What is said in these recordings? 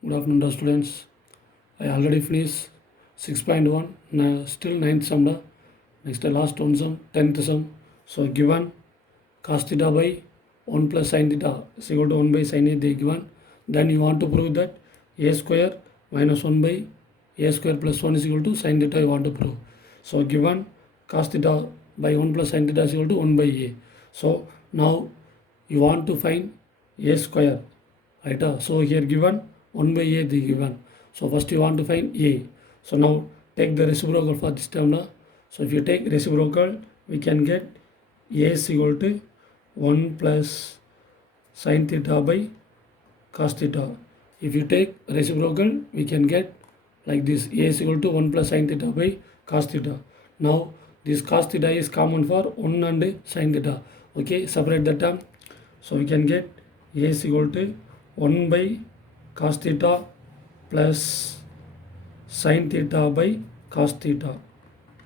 Good afternoon, students. I already finished 6.1. Now still 9th sum. Next last one sum, 10th sum. So given cos theta by 1 plus sin theta is equal to 1 by sin a they given. Then you want to prove that a square minus 1 by a square plus 1 is equal to sin theta you want to prove. So given cos theta by 1 plus sin theta is equal to 1 by a. So now you want to find a square. Right? So here given 1 by a they given. So first you want to find a. So now take the reciprocal for this term now. So if you take reciprocal, we can get a is equal to 1 plus sin theta by cos theta. If you take reciprocal, we can get like this, a is equal to 1 plus sin theta by cos theta. Now this cos theta is common for 1 and sin theta. Okay, separate the term. So we can get a is equal to 1 by cos theta plus sin theta by cos theta.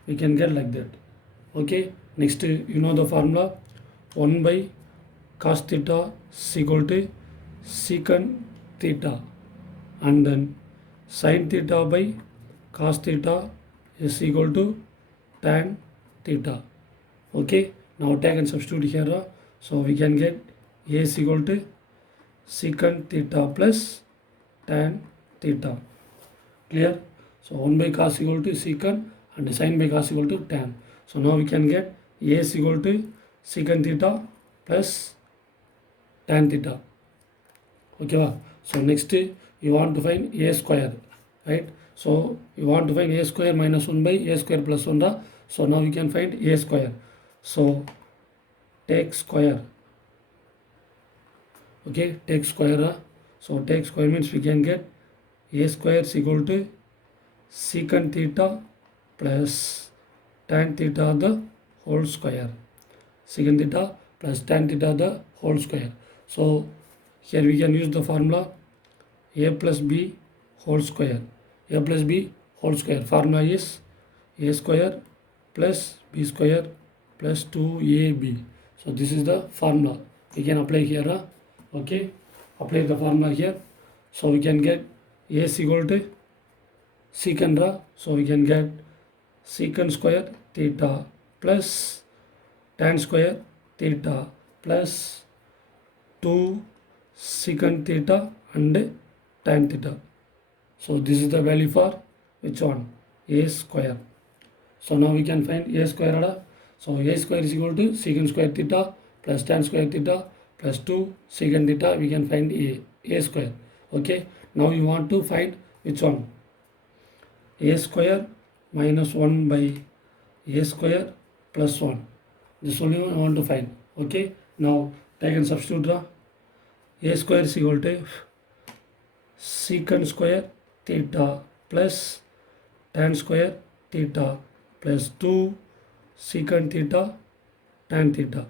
We can get like that. Okay, next you know the formula, 1 by cos theta is equal to secant theta, and then sin theta by cos theta is equal to tan theta. Okay, now take and substitute here. So we can get a is equal to secant theta plus tan theta. Clear? So 1 by cos equal to secant and sin by cos equal to tan. So now we can get a is equal to secant theta plus tan theta. Okay. So next you want to find a square, right? So you want to find a square minus 1 by a square plus 1. So now we can find a square. So take square. Okay, take square. So take square means we can get a square is equal to secant theta plus tan theta the whole square. Secant theta plus tan theta the whole square. So here we can use the formula a plus b whole square. A plus b whole square. Formula is a square plus b square plus 2ab. So this is the formula. We can apply here. Okay, apply the formula here. So we can get a is equal to secant. So we can get secant square theta plus tan square theta plus 2 secant theta and tan theta. So this is the value for which one? A square. So now we can find a square. So a square is equal to secant square theta plus tan square theta plus 2 secant theta. We can find a square. Okay. Now you want to find which one? A square minus 1 by a square plus 1. This only I want to find. Okay. Now take and substitute. A square is equal to secant square theta plus tan square theta plus 2 secant theta tan theta.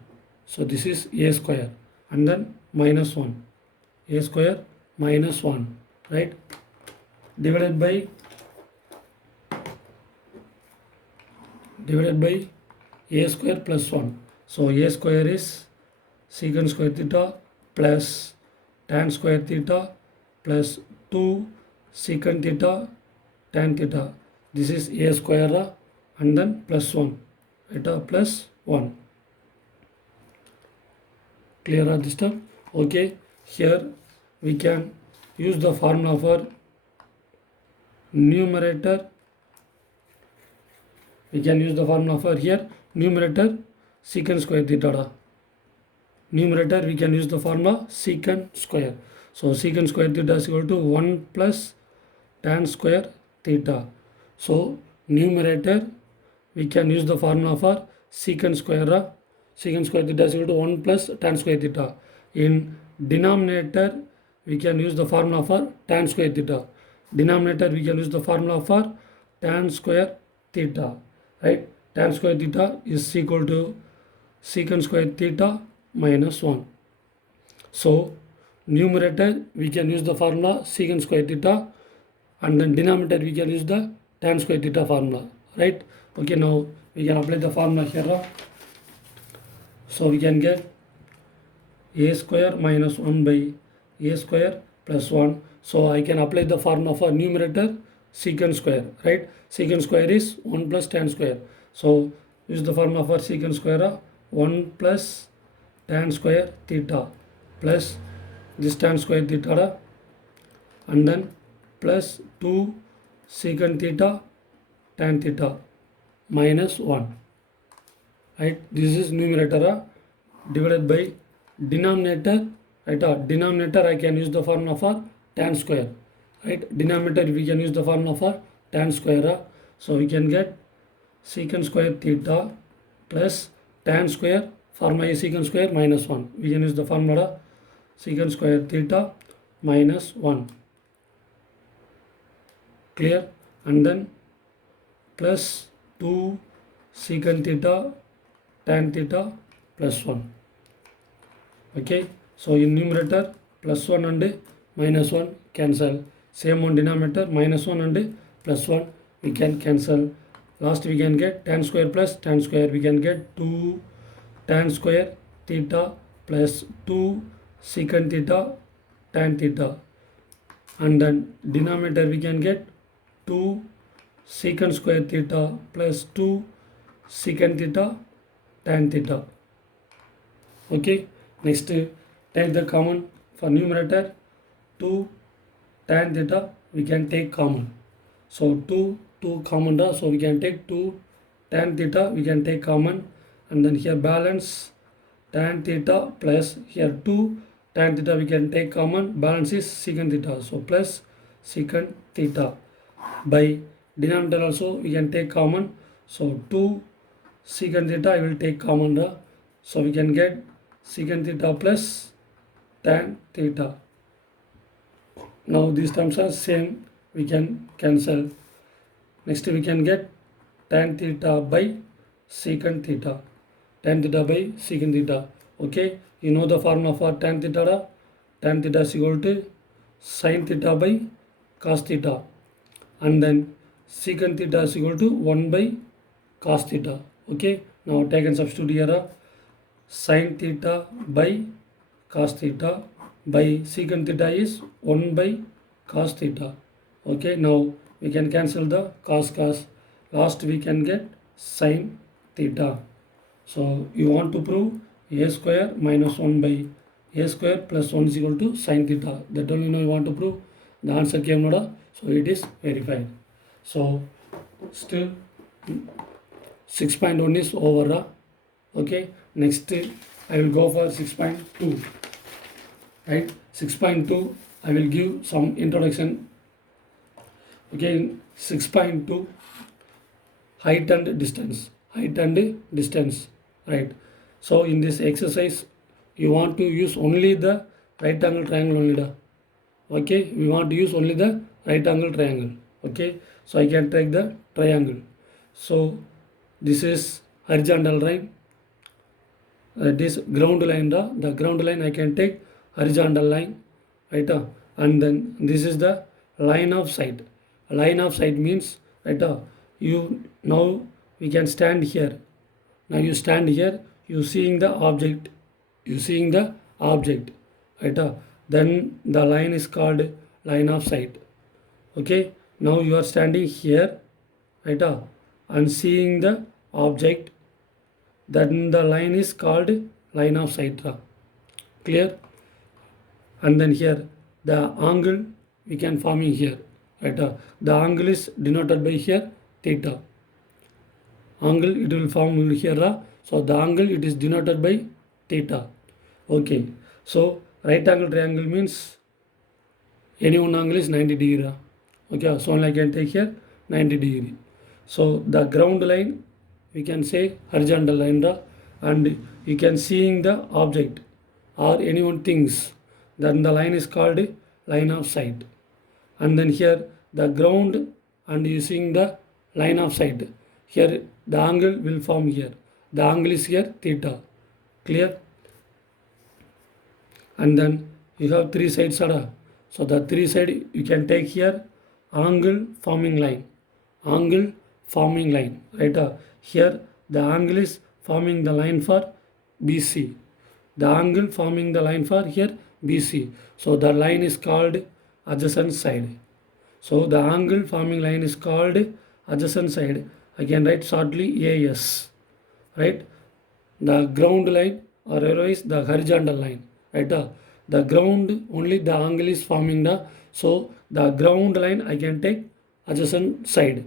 So this is a square, and then minus 1. A square minus 1, right? Divided by a square plus 1. So a square is secant square theta plus tan square theta plus 2 secant theta tan theta. This is a square, and then plus 1, right? Plus 1. Clear this term? Okay. Here we can use the formula for numerator. We can use the formula for here numerator secant square theta. Numerator we can use the formula secant square. So secant square theta is equal to 1 plus tan square theta. So numerator we can use the formula for secant square. Secant square theta is equal to 1 plus tan square theta. In denominator we can use the formula for tan square theta. Denominator we can use the formula for tan square theta, right? Tan square theta is equal to secant square theta minus 1. So numerator we can use the formula secant square theta, and then denominator we can use the tan square theta formula, right? Okay, now we can apply the formula here. So we can get a square minus 1 by a square plus 1. So I can apply the formula for numerator secant square, right? Secant square is 1 plus tan square. So use the formula for secant square of 1 plus tan square theta plus this tan square theta and then plus 2 secant theta tan theta minus 1, right? This is numerator divided by denominator, right? Denominator I can use the formula for tan square, right? Denominator we can use the formula for tan square. So we can get secant square theta plus tan square, formula is secant square minus 1. We can use the formula secant square theta minus 1. Clear? And then plus 2 secant theta tan theta plus 1. Okay, so in numerator plus 1 and minus 1 cancel. Same on denominator minus 1 and plus 1 we can cancel. Last we can get tan square plus tan square. We can get 2 tan square theta plus 2 secant theta tan theta. And then denominator we can get 2 secant square theta plus 2 secant theta tan theta. Okay, next take the common for numerator 2 tan theta we can take common. So 2 common, so we can take 2 tan theta we can take common, and then here balance tan theta plus here 2 tan theta we can take common, balance is secant theta, so plus secant theta by denominator also we can take common, so 2 secant theta I will take common, so we can get secant theta plus tan theta. Now these terms are same, we can cancel. Next we can get tan theta by secant theta, tan theta by secant theta. Okay, you know the formula for tan theta. Tan theta is equal to sin theta by cos theta, and then secant theta is equal to 1 by cos theta. Okay, now take and substitute here. Sin theta by cos theta by secant theta is 1 by cos theta. Okay, now we can cancel the cos. Last we can get sin theta. So you want to prove a square minus 1 by a square plus 1 is equal to sin theta. That only you want to prove. The answer came now, so it is verified. So still 6.1 is over. Okay, next I will go for 6.2. Right, 6.2 I will give some introduction. Okay, in 6.2 height and distance, right? So in this exercise you want to use only the right angle triangle only. Okay, we want to use only the right angle triangle. Okay, so I can take the triangle. So this is horizontal line, this ground line, the ground line I can take horizontal line, right? And then this is the line of sight. Line of sight means, right, you now we can stand here. Now you stand here, you seeing the object, right? Then the line is called line of sight. Okay, now you are standing here, right, and seeing the object, then the line is called line of sight. Clear? And then here the angle we can forming here, right? The angle is denoted by here theta. Angle it will form here, so the angle it is denoted by theta. Okay, so right angle triangle means any one angle is 90 degree. Okay, so only I can take here 90 degree. So the ground line we can say horizontal line, and you can seeing the object or any one things, then the line is called line of sight. And then here the ground and you seeing the line of sight, here the angle will form here, the angle is here theta. Clear? And then you have three sides, so the three side you can take here angle forming line, right? Here the angle is forming the line for BC, the angle forming the line for here BC, so the line is called adjacent side. So the angle forming line is called adjacent side. I can write shortly AS, right? The ground line or otherwise the horizontal line, right? The ground only the angle is forming the, so the ground line I can take adjacent side,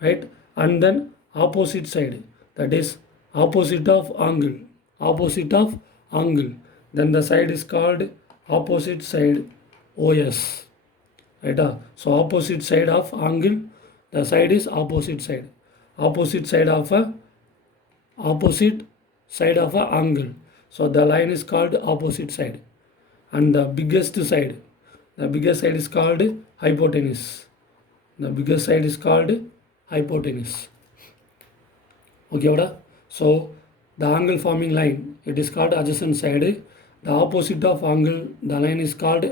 right? And then opposite side, that is opposite of angle, opposite of angle, then the side is called opposite side OS, right? So opposite side of angle, the side is opposite side, opposite side of a, opposite side of a angle, so the line is called opposite side. And the biggest side, the biggest side is called hypotenuse, the biggest side is called hypotenuse. Okay, Oda? So the angle forming line, it is called adjacent side. The opposite of angle, the line is called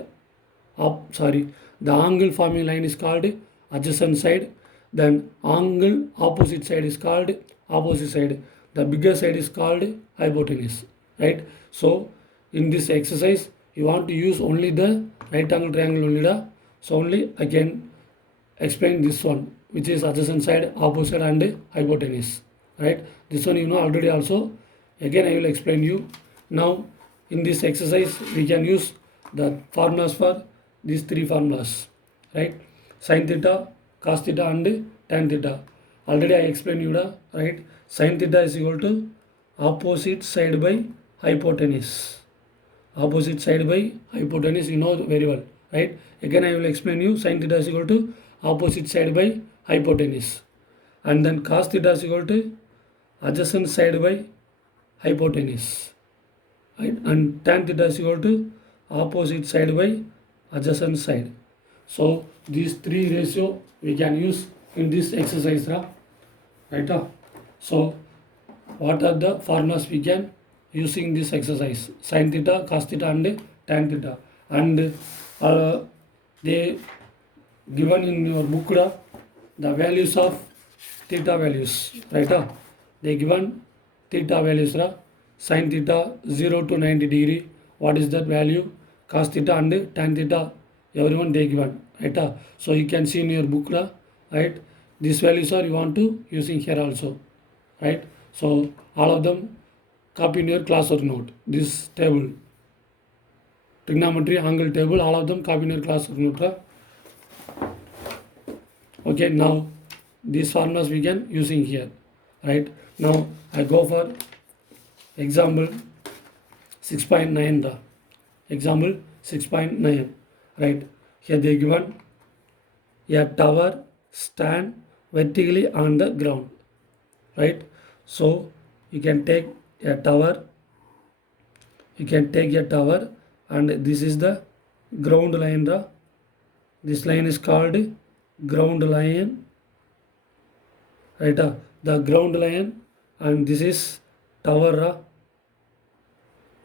the angle forming line is called adjacent side. Then angle opposite side is called opposite side. The bigger side is called hypotenuse, right? So in this exercise, you want to use only the right angle triangle only. So only I can explain this one, which is adjacent side, opposite and hypotenuse, right? This one you know already also. Again I will explain you. Now in this exercise we can use the formulas for these three formulas, right? Sin theta, cos theta and tan theta. Already I explained you, right? Sin theta is equal to opposite side by hypotenuse. Opposite side by hypotenuse, you know very well, right? Again I will explain you. Sin theta is equal to opposite side by hypotenuse, and then cos theta is equal to adjacent side by hypotenuse, right? And tan theta is equal to opposite side by adjacent side. So these three ratio we can use in this exercise, right? So what are the formulas we can using this exercise? Sin theta, cos theta and tan theta, and they given in your book the values of theta values, right? They given theta values, sin theta 0 to 90 degree, what is that value? Cos theta and tan theta, everyone they given, right? So you can see in your book, right? These values are you want to using here also, right? So all of them copy in your classwork note. This table, trigonometry angle table, all of them copy in your classwork note. Okay, now these formulas we can using here, right? Now I go for example 6.9, example 6.9, right? Here they given a tower stand vertically on the ground, right? So you can take a tower, and this is the ground line. This line is called ground line, right? The ground line, and this is tower,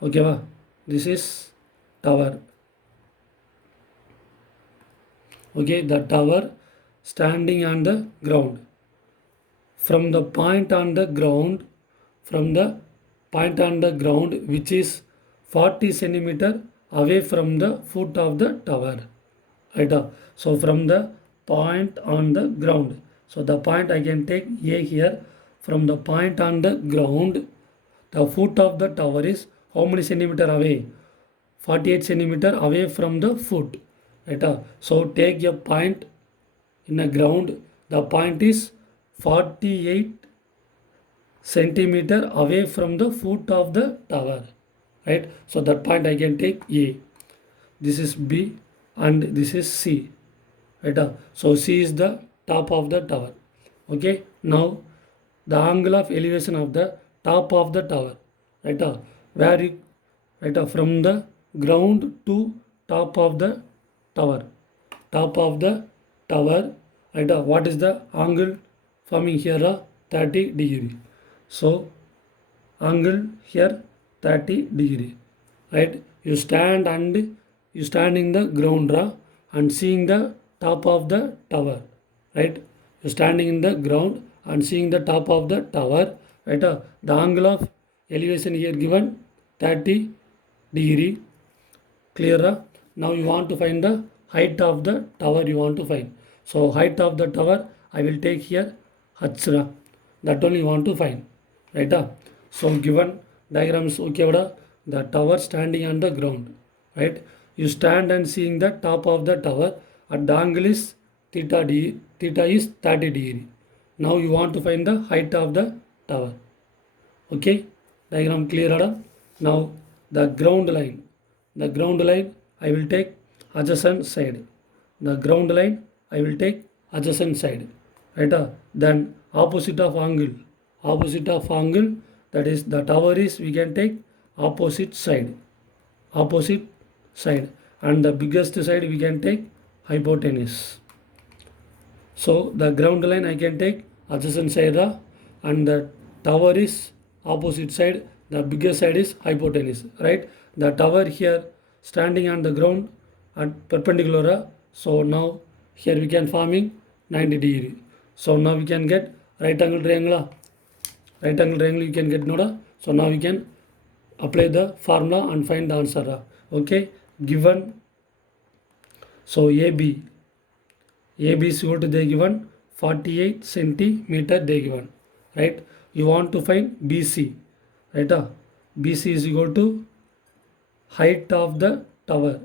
okay, this is tower, okay, the tower standing on the ground. From the point on the ground, which is 40 centimeter away from the foot of the tower, right? So from the point on the ground, so the point I can take A here. From the point on the ground, the foot of the tower is how many centimeter away? 48 centimeter away from the foot, right? So take a point in the ground, the point is 48 centimeter away from the foot of the tower, right? So that point I can take A. This is B and this is C, right? So C is the top of the tower. Okay, now the angle of elevation of the top of the tower, right? Where you, right, from the ground to top of the tower, right? What is the angle forming here? 30 degree. So angle here 30 degree, right? You stand in the ground, and seeing the top of the tower, right? You standing in the ground and seeing the top of the tower, right? The angle of elevation here given 30 degree, clear? Now you want to find the height of the tower you want to find. So height of the tower I will take here h ra. That only you want to find, right? So given diagrams, okay, the tower standing on the ground, right? You stand and seeing the top of the tower at the angle is theta is 30 degree. Now you want to find the height of the tower. Okay, diagram clear ada. Now the ground line, I will take adjacent side. The ground line I will take adjacent side, right? Then opposite of angle, that is the tower is we can take opposite side, and the biggest side we can take hypotenuse. So the ground line I can take adjacent side, and the tower is opposite side, the biggest side is hypotenuse, right? The tower here standing on the ground at perpendicular, so now here we can forming 90 degree. So now we can get right angle triangle you can get, noda. So now we can apply the formula and find the answer. Okay, given, so AB is equal to, they given 48 centimeter they given, right? You want to find BC, right? BC is equal to height of the tower,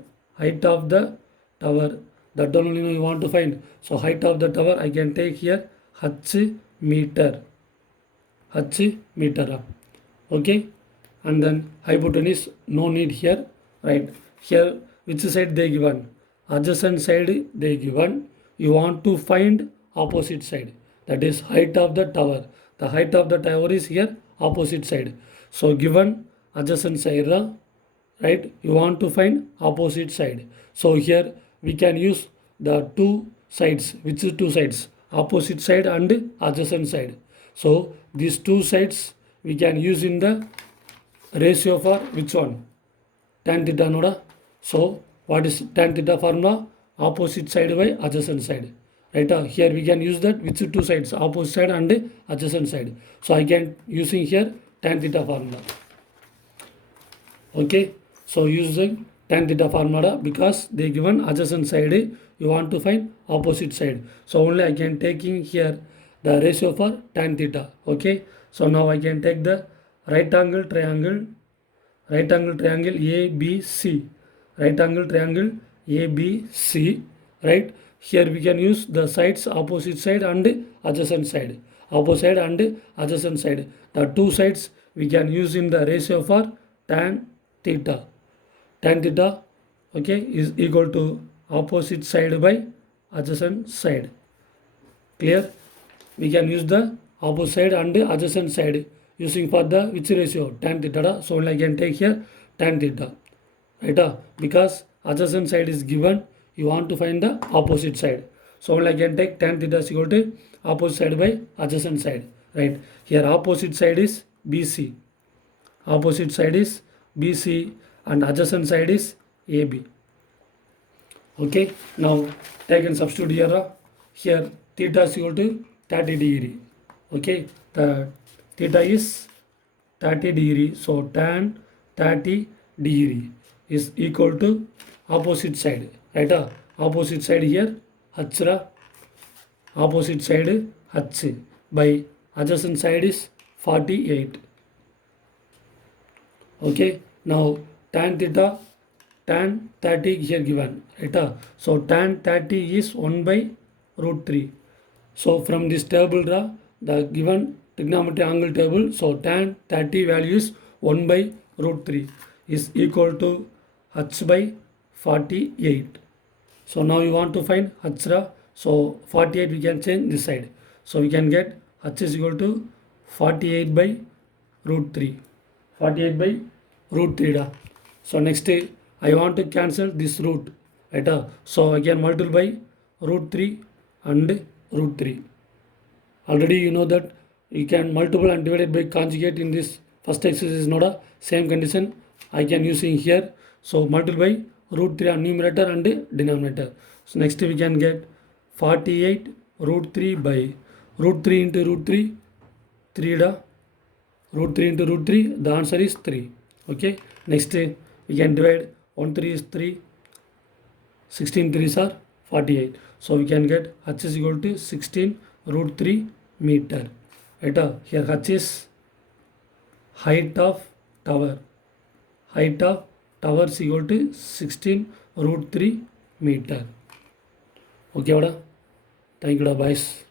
that only you want to find. So height of the tower I can take here h meter, okay. And then hypotenuse no need here, right? Here which side they given, adjacent side they given. You want to find opposite side, that is height of the tower. The height of the tower is here opposite side. So given adjacent side, right? You want to find opposite side. So here we can use the two sides. Which is two sides? Opposite side and adjacent side. So these two sides we can use in the ratio for which one? Tan theta, noda. So what is tan theta formula? Opposite side by adjacent side, right? Here we can use that which two sides, opposite side and adjacent side. So I can using here tan theta formula. Okay, so using tan theta formula, because they given adjacent side, you want to find opposite side. So only I can taking here the ratio for tan theta. Okay, so now I can take the right angle triangle ABC, ABC, right? Here we can use the sides opposite side and adjacent side, the two sides we can use in the ratio for tan theta. Okay, is equal to opposite side by adjacent side. Clear? We can use the opposite side and adjacent side using for the which ratio? Tan theta. So only I can take here tan theta, right? Because adjacent side is given, you want to find the opposite side. So only I can take tan theta is equal to opposite side by adjacent side, right? Here opposite side is BC, and adjacent side is AB. Okay, now take and substitute here. Here theta is equal to 30 degree. Okay, the theta is 30 degree. So tan 30 degree is equal to opposite side, right? Opposite side here h ra, opposite side h by adjacent side is 48. Okay, now tan theta, tan 30 here given, right? So tan 30 is 1 by root 3. So from this table, the given trigonometry angle table, so tan 30 value is 1 by root 3 is equal to h by 48. So now you want to find h ra. So 48 we can change this side. So we can get h is equal to 48 by root 3. 48 by root 3. So next I want to cancel this root, right? So I can multiply root 3 and root 3. Already you know that you can multiply and divide by conjugate in this first exercise, not a same condition I can using here. So multiply root 3 on numerator and denominator. So next we can get 48 root 3 by root 3 into root 3, 3 root 3 into root 3, the answer is 3. Okay, next we can divide 1 3 is 3, 16 3s are 48. So we can get h is equal to 16 root 3 meter. Right? Here h is height of tower. Height of tower is equal to 16 root 3 meter. Okay, thank you, boys.